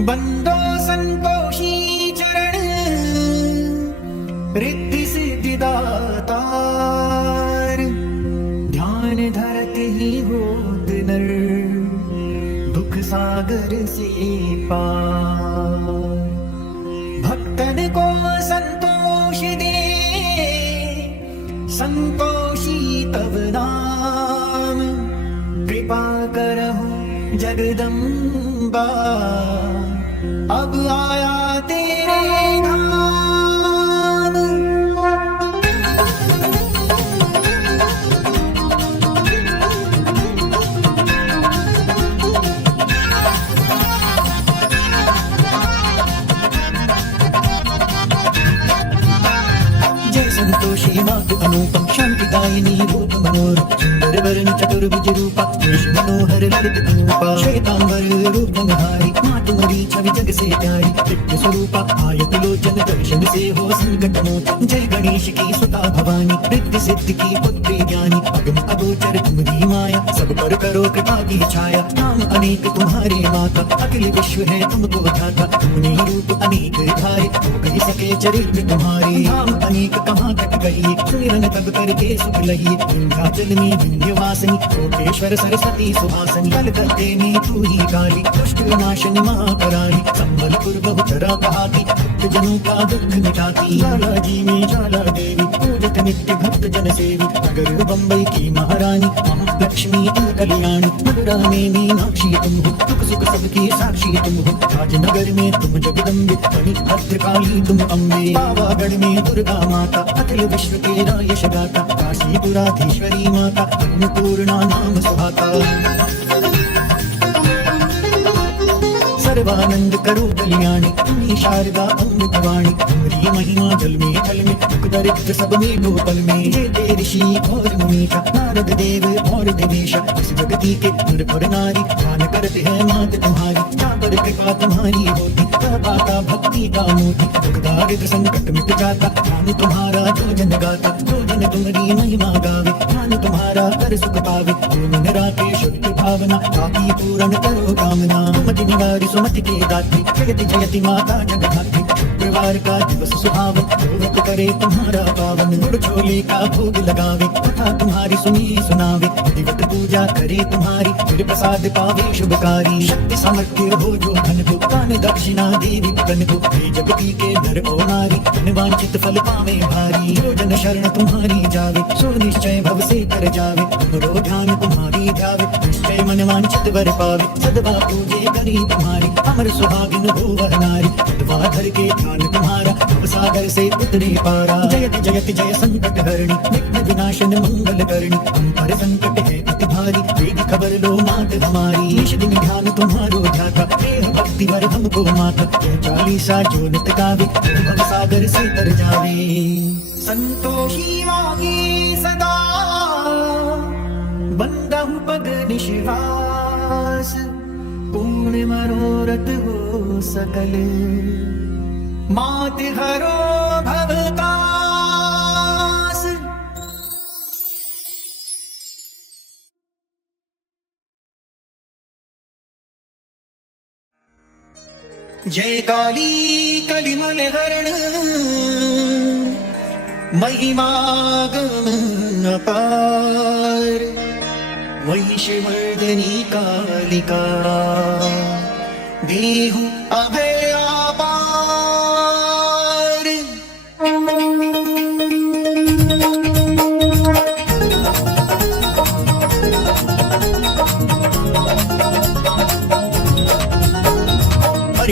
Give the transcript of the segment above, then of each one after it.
बंदो संतोषी चरण रिद्धि सिद्धि दातार। ध्यान धरते ही होत नर दुख सागर से पार। भक्तन को संतोष दे संतोषी तब नाम। कृपा करहु जगदम्बा अब आया तेरे धाम। जय संतोषी मातु अनुपम शांतिदायिनी रूप मनोरम। सुंदर वरण चतुर्भुज रूपा वेश मनोहर ललित अनुपा। श्वेतांबर रूप मनहारी मातु मरीच जग से प्यारी। दिव्य स्वरूपा आयत लोचन दर्शन से हो संकट मोचन। जय गणेश की सुता भवानी रिद्धि सिद्धि की पुत्री ज्ञानी। अगम अगोचर तुम्हारी माया सब पर करो कृपा की छाया। नाम अनेक तुम्हारे माता अखिल विश्व है तुमको ध्याता। तुमने रूप अनेक धारे हो कही सके चरित्र तुम्हारे। नाम अनेक कहाँ कट गई सुमिरन तब करके सुख लही। विंध्याचल में विंध्यवासिनी कोटेश्वर सरस्वती सुहासिनी। कलकत्ते में तू ही काली दुष्ट विनाशनी महाकराली। संबलपुर बहुचरा पहाती भक्त जनों का दुख मिटाती। लाला जी में ज्वाला देवी पूजित नित्य भक्त जन सेवी। नगर बम्बई की महारानी महालक्ष्मी कल्याणी। मथुरा में मीनाक्षी तुम हो दुख सुख सबकी साक्षी तुम हो। राजनगर में तुम जगदम्बे मणि भद्रकाली तुम अम्बे। पावागढ़ में दुर्गा माता अखिल विश्व के यश गाता। काशीपुराधीश्वरी माता अन्नपूर्णा नाम सुहाता। सर्वानंद करो कल्याणी तुम्ही शारदा अमृतवाणी। तुम्हारी महिमा जल में दुख दरिद्र सब में दो पल में। जय जय ऋषि और मुनीषा नारद देव और दिनेशा। इस जगती के नर और नारी ध्यान करते हैं मात तुम्हारी। जहाँ पर कृपा तुम्हारी होती तह पाता भक्ति का मोती। दुख दारिद्र संकट मिट जाता ध्यान तुम्हारा जो जन गाता। जो जन तुम्हारी महिमा गावे ध्यान तुम्हारा कर सुख पावे। जो मन राखे शुद्ध भावना ताकि पूर्ण करो कामना। सुमति निवारी सुमति के दात्री जगति जयति माता जगधात्री। शुक्रवार का दिवस सुहावन व्रत करे तुम्हारा पावन। गुड़ छोले का भोग लगावे कथा तुम्हारी सुनी सुनावे। विधिवत पूजा करे तुम्हारी फिर प्रसाद पावे शुभकारी। शक्ति सामर्थ्य हो जो धन को दान दक्षिणा देवी पतन को। हे जगती के नर ओ नारी धन वांछित फल पावे भारी। जो जन शरण तुम्हारी जावे सो निश्चय भव से कर जावे। तुमरो ध्यान तुम्हारी ध्यावे निश्चय मन वांछित वर पावे। सदवा पूजे करी तुम्हारी अमर सुहागिन हो वह नारी। सदवा धर के ध्यान तुम्हारा भव सागर से उतरे पारा। जयति जयति जय संकट हरणी विघ्न विनाशन मंगल करणी। हम पर संकट है अति भारी वेग खबर लो मात हमारी। निश दिन ध्यान तुम्हारो ध्याता देह भक्ति भर हमको माता। यह चालीसा जो नित गावे भव सागर से तर जावे। संतोषी वागी सदा बंदहु पग निश्वास। पूर्ण मनोरथ हो सकल मात हरो भवतास। जय काली कलिमल हरण महिमा गम अपार। महिषमर्दिनी कालिका देहु अभय अपार।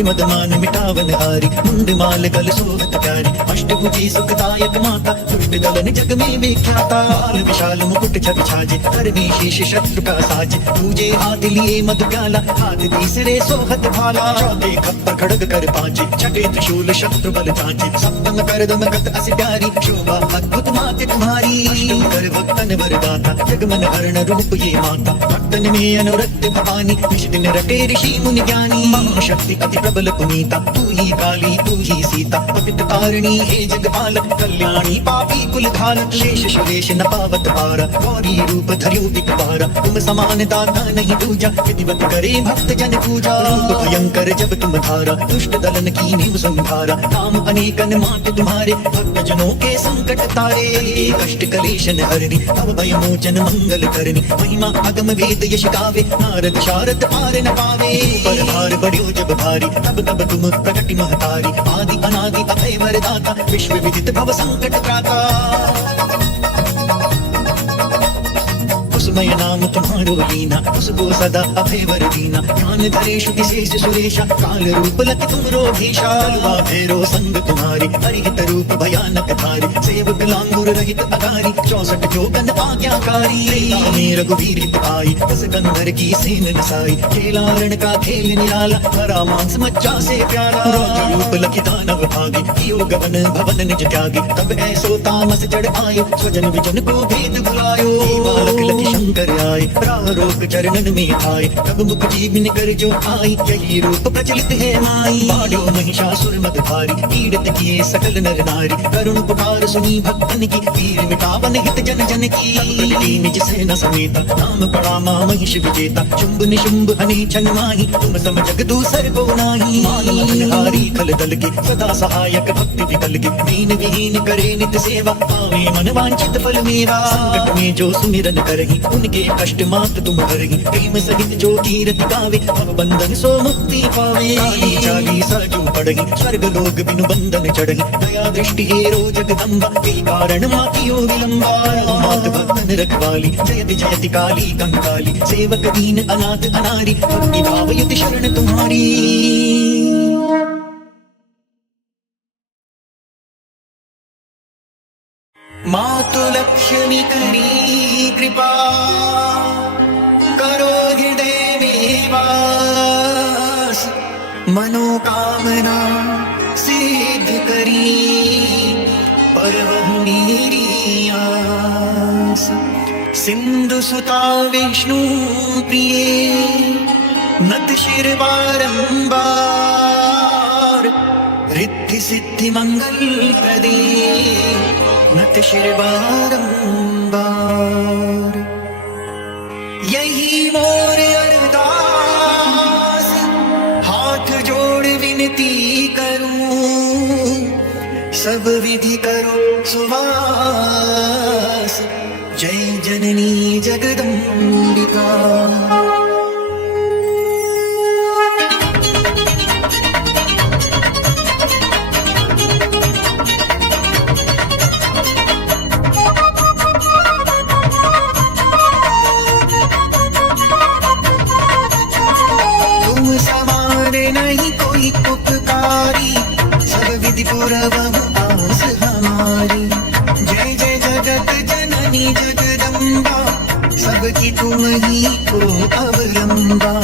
मदमान मिटावन हारी मुंड माल गल सोहत प्यारी। अष्टभुजी सुखदायक माता दुष्ट दलन जग में विख्याता। बाल विशाल मुकुट छवि छाजे करने शीश शत्रु का साज। पूजे हाथ लिए मधु प्याला हाथ तीसरे सोहत भाला। चौथे खप्पर खड़ग कर पांचे छठे त्रिशूल शत्रु बल जांचे। सप्तम कर दमकत अस प्यारी शोभा अद्भुत माते तुम्हारी। अष्टम कर भक्तन वरदाता जगमन हरण रूप ये माता। भक्तन में अनुरक्त भवानी निश दिन रटे ऋषि मुनि ज्ञानी। महाशक्ति अति शक्ति प्रबल पुनीता, तू ही काली तू ही सीता, पतित तारिणी हे जगपालक, कल्याणी पापी कुल घालक, शेष सुरेश न पावत पारा, गौरी रूप धर्यो विकपारा, तुम समान दाता नहीं दूजा, विधिवत करे भक्त जन पूजा, रूप भयंकर जब तुम धारा, दुष्ट दलन की नीव संहारा, नाम अनेकन मात तुम्हारे, भक्त जनों के संकट तारे, कष्ट कलेशन हरनी, भव भय मोचन मंगल करनी, महिमा अगम वेद यश गावे, नारद शारद पार न पावे, पर भार बढ़्यो जब भारी, तब तब तुम प्रकटि महतारी, आदि अनादि अभय वरदाता, विश्व विदित भव संकट त्राता, उसमय नाम तुम्हारो लीना, उसको सदा अभय वर दीना, ज्ञान धरेशु विशेष सुरेशा, काल रूप लख तुमरो भीषा, कलवा भैरो संग तुम्हारे, हरिहित रूप भयानक धारी, सेवक लांगुर रहित अगारी, 64 जोगन आज्ञाकारी, रामे रघुवीर हित आई, बस कंधर की सेन नसाई, खेला रण का खेल निराला, हरा मांस मज्जा से प्यारा, रौद्र रूप लखि दानव भागी, कियो गगन भवन निज त्यागी, तब ऐसो तामस चढ़ आयो, स्वजन विजन को भेद भुलायो, बालक लखि शंकर आए, प्रारोक चरणन में आए, तब मुख जीवन कर जो आई, यही रूप प्रचलित है माई, बाढ़ो महिषासुर मद भारी, पीड़ित किए सकल नर नारी, करुण पुकार सुनी भक्तन की, वीर मिटावन हित जन जन की, प्रकटी निज सेना समेत, नाम पड़ा मां महिष विजेता, शुंभ निशुंभ हनि छन माही, तुम सम जग दूसर को नाही, मानहारी खल दल के, सदा सहायक भक्ति विकल के, दीन विहीन करे नित सेवा, पावे मन वांछित फल मेवा, संकट में जो सुमिरन करहि, उनके कष्ट मात तुम हरहि, प्रेम सहित जो कीरति गावे, अब बंधन सो मुक्ति पावे, काली चालीसा जो पढ़हि, स्वर्ग लोक बिनु बंधन चढ़हि, दया दृष्टि हेरो जगदम्बा, यही कारण मातियो विलंबा, मात भक्तन रखवाली, जयति जयति काली कंकाली, सेवक दीन अनाथ अनारी, भक्ति भाव युति शरण तुम्हारी। मातु लक्ष्मी करी कृपा, करो हृदय में वास, मनोकामना सिद्ध करी, परवह मेरी आस, सिंधु सुता विष्णु प्रिय, नत शिर बारंबार, रिद्धि सिद्धि मंगल प्रदे, नत शिर बारंबार, यही मोर अरदास, हाथ जोड़ विनती करूं, सब विधि करो सुवास, जय जननी जगदम्बिका। नहीं कोई उपकारी, सब विधि पुरवहु आस हमारी, जय जय जगत जननी जगदम्बा, सबकी तुम ही हो अवलंबा,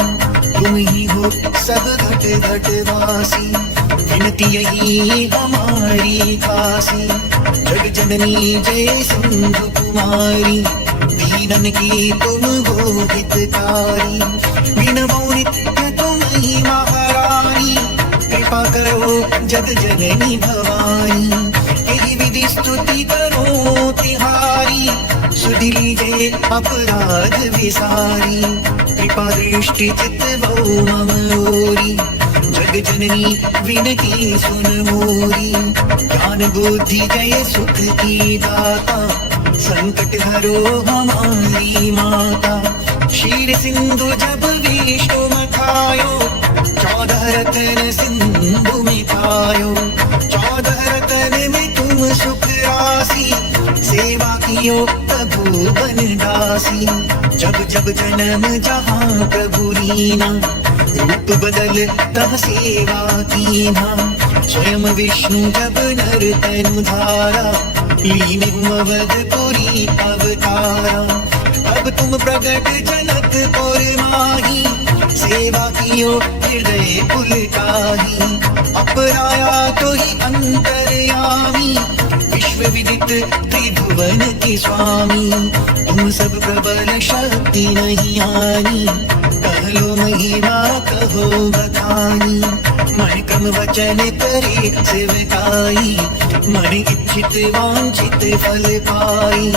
तुम ही हो सब घट घट वासी, विनती यही हमारी खासी, जग जननी जय सिंधु कुमारी, दीनन की तुम हो हितकारी, विनवो नित्य तुम ही महारानी, कृपा करो जग जननी भवानी, यही विधि स्तुति करो तिहारी, सुधि लीजे अपराध विसारी, कृपा दृष्टि चित बहु मम ओरी, जग जननी विनती सुन मोरी, ज्ञान बुद्धि जय सुख की दाता, संकट हरो हमारी माता, क्षीर सिंधु जब विष्णु मथायो, 14 रतन सिंधु में पायो, 14 रतन में तुम सुख राशि, सेवा कियो प्रभु बन दासी, जब जब जन्म जहाँ प्रभु लीना, रूप बदल तब सेवा कीना, स्वयं विष्णु जब नर तनु धारा, लीन अवधपुरी अवतारा, अब तुम प्रगट जनकपुर माही, सेवा कियो हृदय पुलकाही, अपराया तो ही अंतर्यामी, विश्व विदित त्रिभुवन के स्वामी, तुम सब प्रबल शक्ति नहीं आनी, कह बोलो महिमा कहो बखानी, मन क्रम वचन करे सेवकाई, मन इच्छित वांछित फल पाई,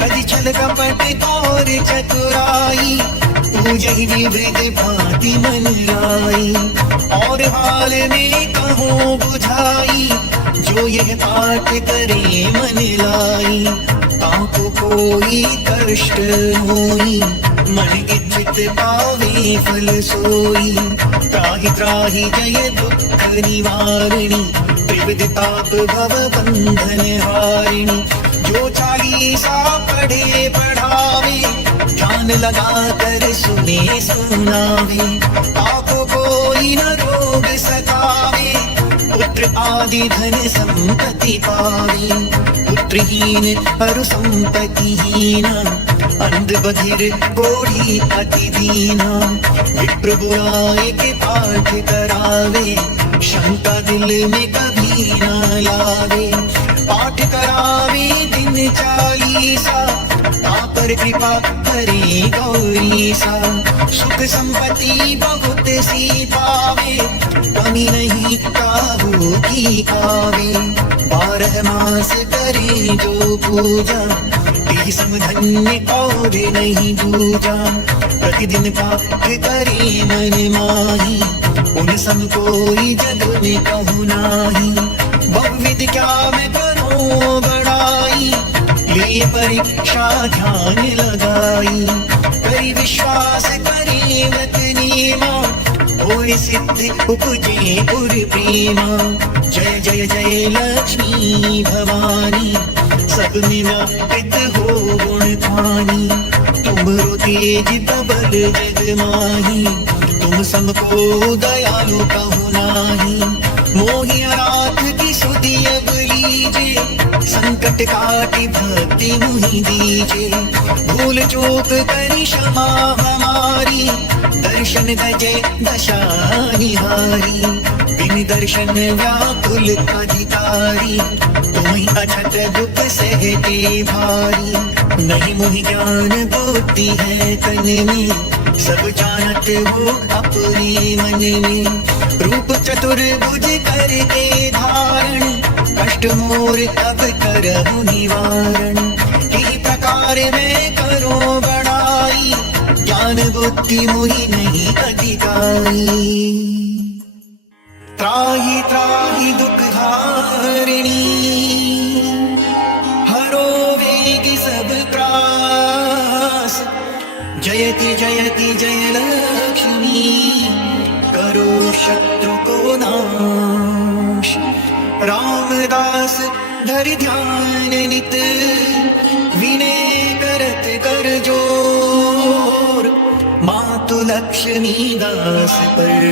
कदि छल कपट और चतुराई, पूजहि विविध भांति मन लाई, और हाल में कहो बुझाई, जो यह पाठ करे मन लाई, ताको कोई कष्ट होई, मन इच्छित पावे फल सोई, त्राहि त्राहि जय दुख निवारिणी, त्रिविध ताप भव बंधन हारिणी, जो चालीसा पढ़े पढ़ावे, ध्यान लगा कर सुने सुनावे, ताको कोई न रोग सतावे, पुत्र आदि धन संपत्ति पावे, पुत्रहीन अरु संपत्तिहीन, अंध बधिर कोढ़ी अति दीना, विप्र बुराई के पाठ करावे, शंका दिल में कभी न लावे, पाठ करावे दिन चालीसा, तापर कृपा करे गौरीसा, सुख संपत्ति बहुत सी पावे, कमी नहीं काहू की पावे, 12 मास करे जो पूजा, तेहि सम धन्य और नहीं दूजा, प्रतिदिन पाठ करे मन माही, उन सम कोई जग में कहु नाही, बहुविध क्या मैं करूं बड़ाई, ले परीक्षा ध्यान लगाई, करी विश्वास करी व्रत नीमा, होय सिद्धि उपजे पुर प्रेमा, जय जय जय लक्ष्मी भवानी, सब में व्यापित हो गुण खानी, तुमरो तेज प्रबल जग माही, तुम समको दयालु कहु नाही, मोहि अनाथ की सुधि अब लीजे, संकट काटि भक्ति मुहि दीजे, भूल चूक करी क्षमा हमारी, दर्शन दजे दशा निहारी, बिन दर्शन व्याकुल अधिकारी, तुम्हीं अछत दुख सहते भारी, नहीं मोहि ज्ञान बुद्धि है तन में, सब जानत हो अपने मन में, रूप चतुर्भुज करके धारण, कष्ट मोर अब करहु निवारण, किस प्रकार मैं करो बड़ाई, ज्ञान बुद्धि मोहि नहीं अधिकारी, त्राहि त्राहि दुख हारिणी, हरो वेग सब त्रास, जयति जयति जय लक्ष्मी, करो शत्रु को नाश, रामदास धरि ध्यान नित, विनय करत कर जोर, मातु लक्ष्मी दास पर